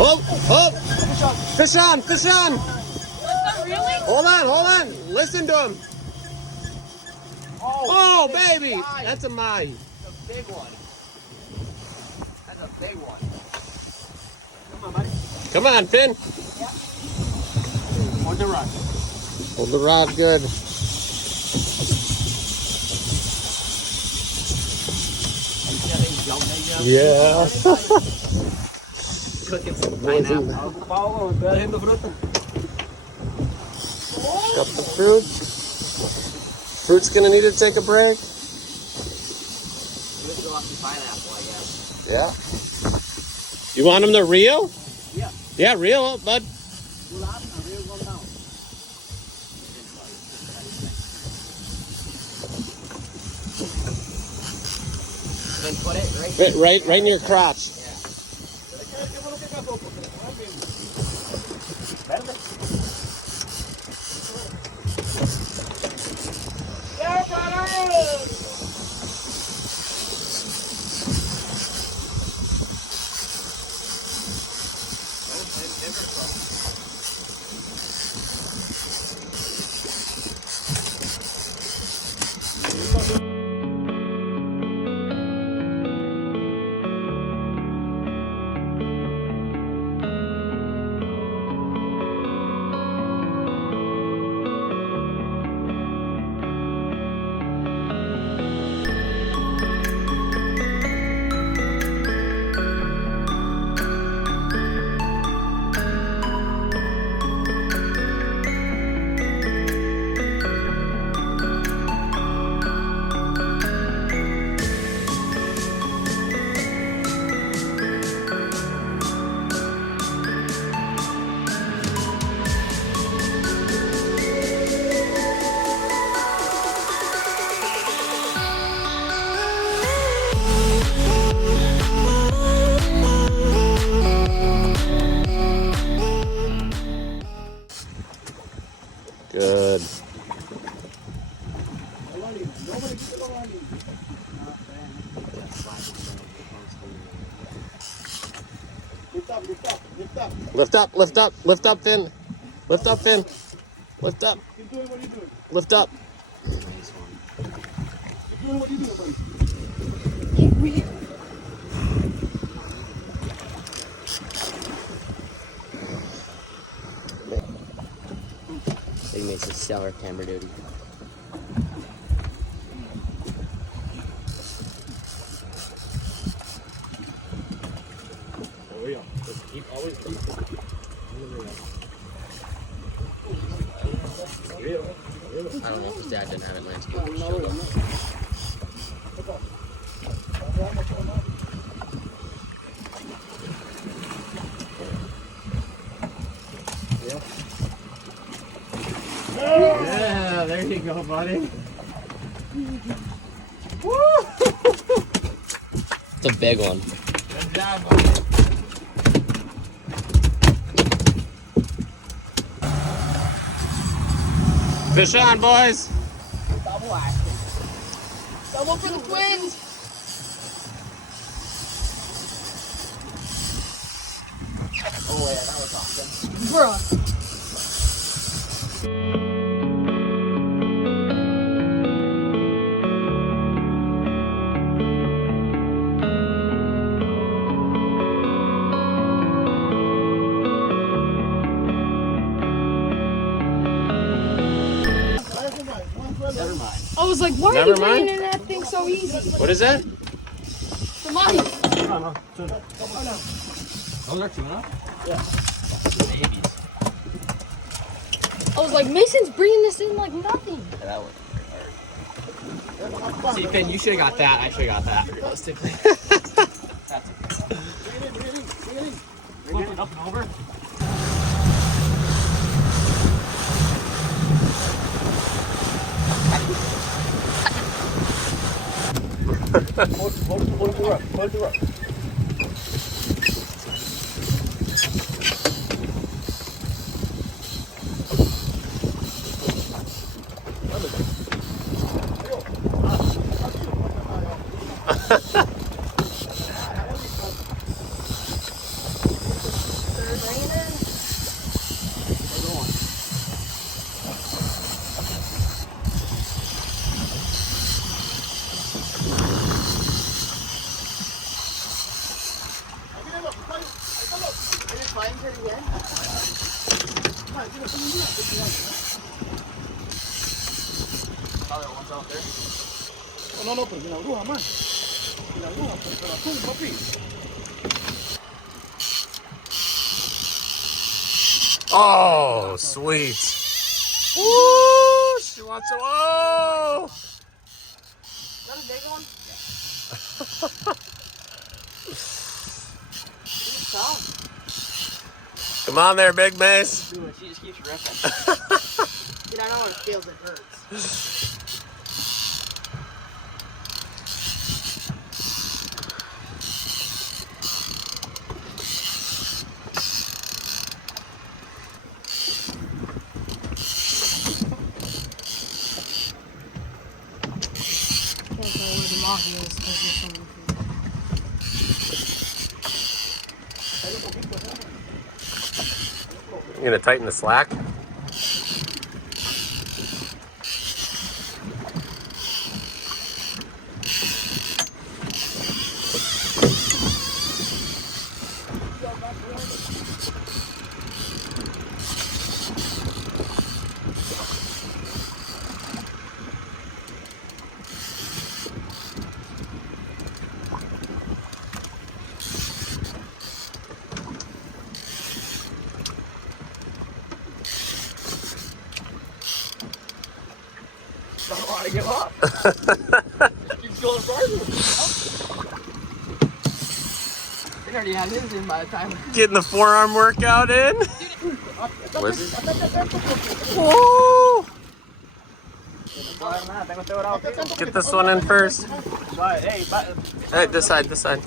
Oh, oh! Fish on, fish on! Really? Hold on. Listen to him. Oh, baby! That's a MAHI. That's a big one. That's a big one. Come on, buddy. Come on, Finn. Yeah. Hold the rod. Hold the rod good. Yeah. Cooking some pineapple. Paulo, pegando fruta. Got the fruit. Fruit's gonna need to take a break. Let's go off the pineapple, I guess. Yeah. You want him to reel? Yeah. Yeah, reel it, bud. Then put it Right in your crotch. Good. Lift up, Finn. Lift up, Finn. Lift up. Keep doing what you're doing. Lift up. Keep doing what you're doing, buddy. He makes a stellar camera duty. Oh yeah. Just always keep. I don't know if his dad didn't have it landscape. Yeah, there you go, buddy. It's a big one. Good job, buddy. Fish on, boys. Double action. Double for the twins. Oh yeah, that was awesome. Bruh. Never mind. I was like, why are Never you mind. bringing in that thing so easy? What is that? The MAHI. No, tuna. Those are tuna? Yeah. Babies. I was like, Mason's bringing this in like nothing. Yeah, that one. See, Finn, you should have got that. I should have got that, realistically. That's Bring it up and over. Hold the rope. Hold the rope. raining. We're going. Is it flying pretty good? Other one's out there. Oh, no, pero sin la bruja, man. Sin la bruja, pero atún, papi. Oh, sweet. Woo! She wants it. Whoa! Is that a big one? It's soft. Come on there, Big Mace. Dude, she just keeps ripping. Dude, I know what it feels. It hurts. Can't tell where the MAHI is because there's so many people. You gonna tighten the slack? Don't want to give up. Keeps going farther. He already had his in by the time. Getting the forearm workout in. Whoa! Get this one in first. Hey, this side, this side.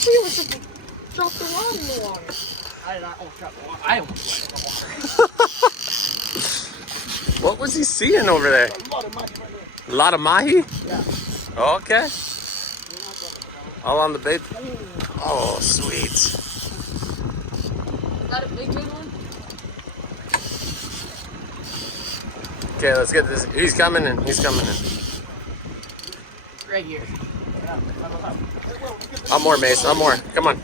He was just dropped the rod in the water. I did not almost drop the water. I almost went in the water. What was he seeing over there? A lot of mahi? Yeah. Okay. All on the bait. Oh, sweet. Is that a big one? Okay, let's get this. He's coming in. He's coming in. Right here. I'm more, Mace. I'm more. Come on.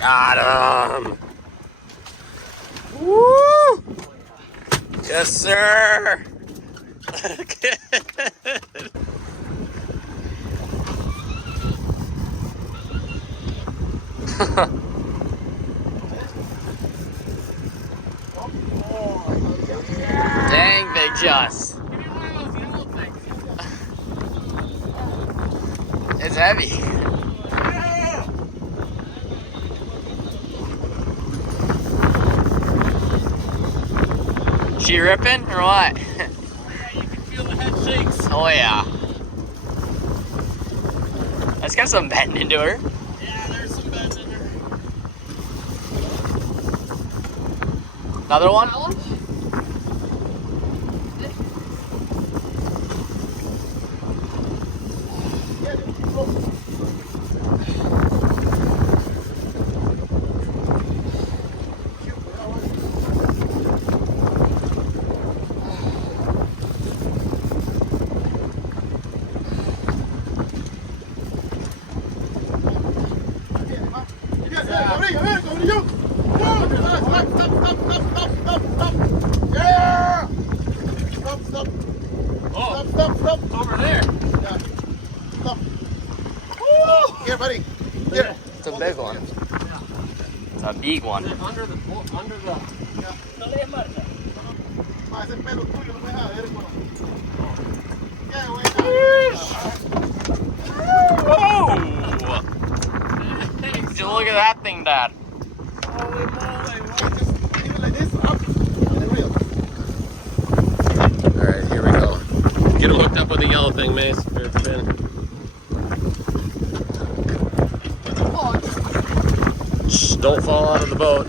Got him. Woo! Yes, sir. Dang, Big Joss. It's heavy. She ripping or what? You can feel the head shakes. Oh yeah. That's got some bend into her. Yeah, there's some bends in there. Another one? Stop over there. Here, buddy. Here. It's a big one. It's a big one. Under the. No le marcha. Más ese pelo tuyo, no me deja ver, hermano. Qué Whoa! Did you look at that thing, Dad? Holy moly. Just leave it like this, up, and then reel. Alright, here we go. Get him hooked up with the yellow thing, Mace. Here it's been. Shh, don't fall out of the boat.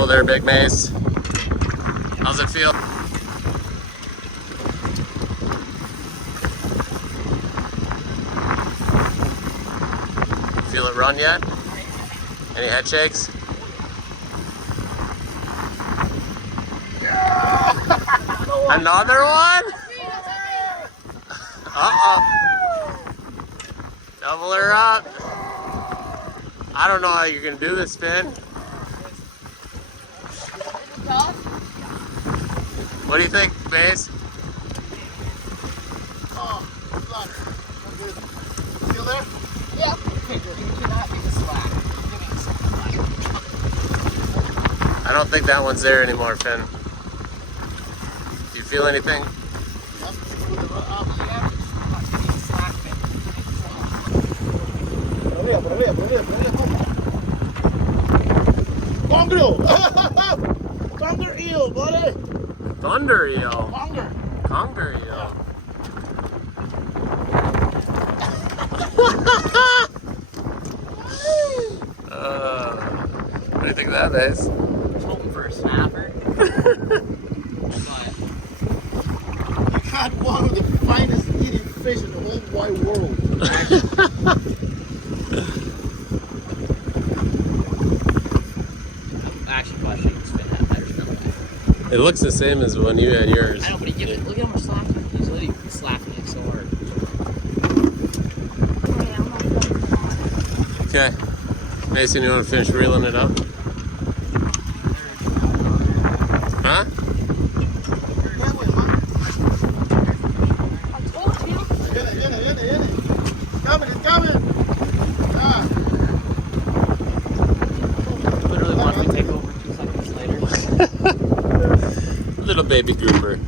Hello there, Big Mace. How's it feel? Feel it run yet? Any head shakes? Another one? Uh-oh. Double her up. I don't know how you're gonna do this, Finn. What do you think, Mace? Oh, blood. I'm good. Still there? Yeah. You cannot be the slack. I don't think that one's there anymore, Finn. Do you feel anything? Por arriba. Congrio! Conger eel, buddy! Thunder eel. Conger! Conger eel. What do you think of that, Mace? I was hoping for a snapper. But You had one of the finest eating fish in the whole wide world. I'm actually questioning spin that. There's no way. It looks the same as when you had yours. I know, but look at how much slack he's literally slapping it so hard. Okay. Mason, you want to finish reeling it up? Huh? Viene. It's coming. Ah. Literally watch me take over 2 seconds later. Little baby grouper.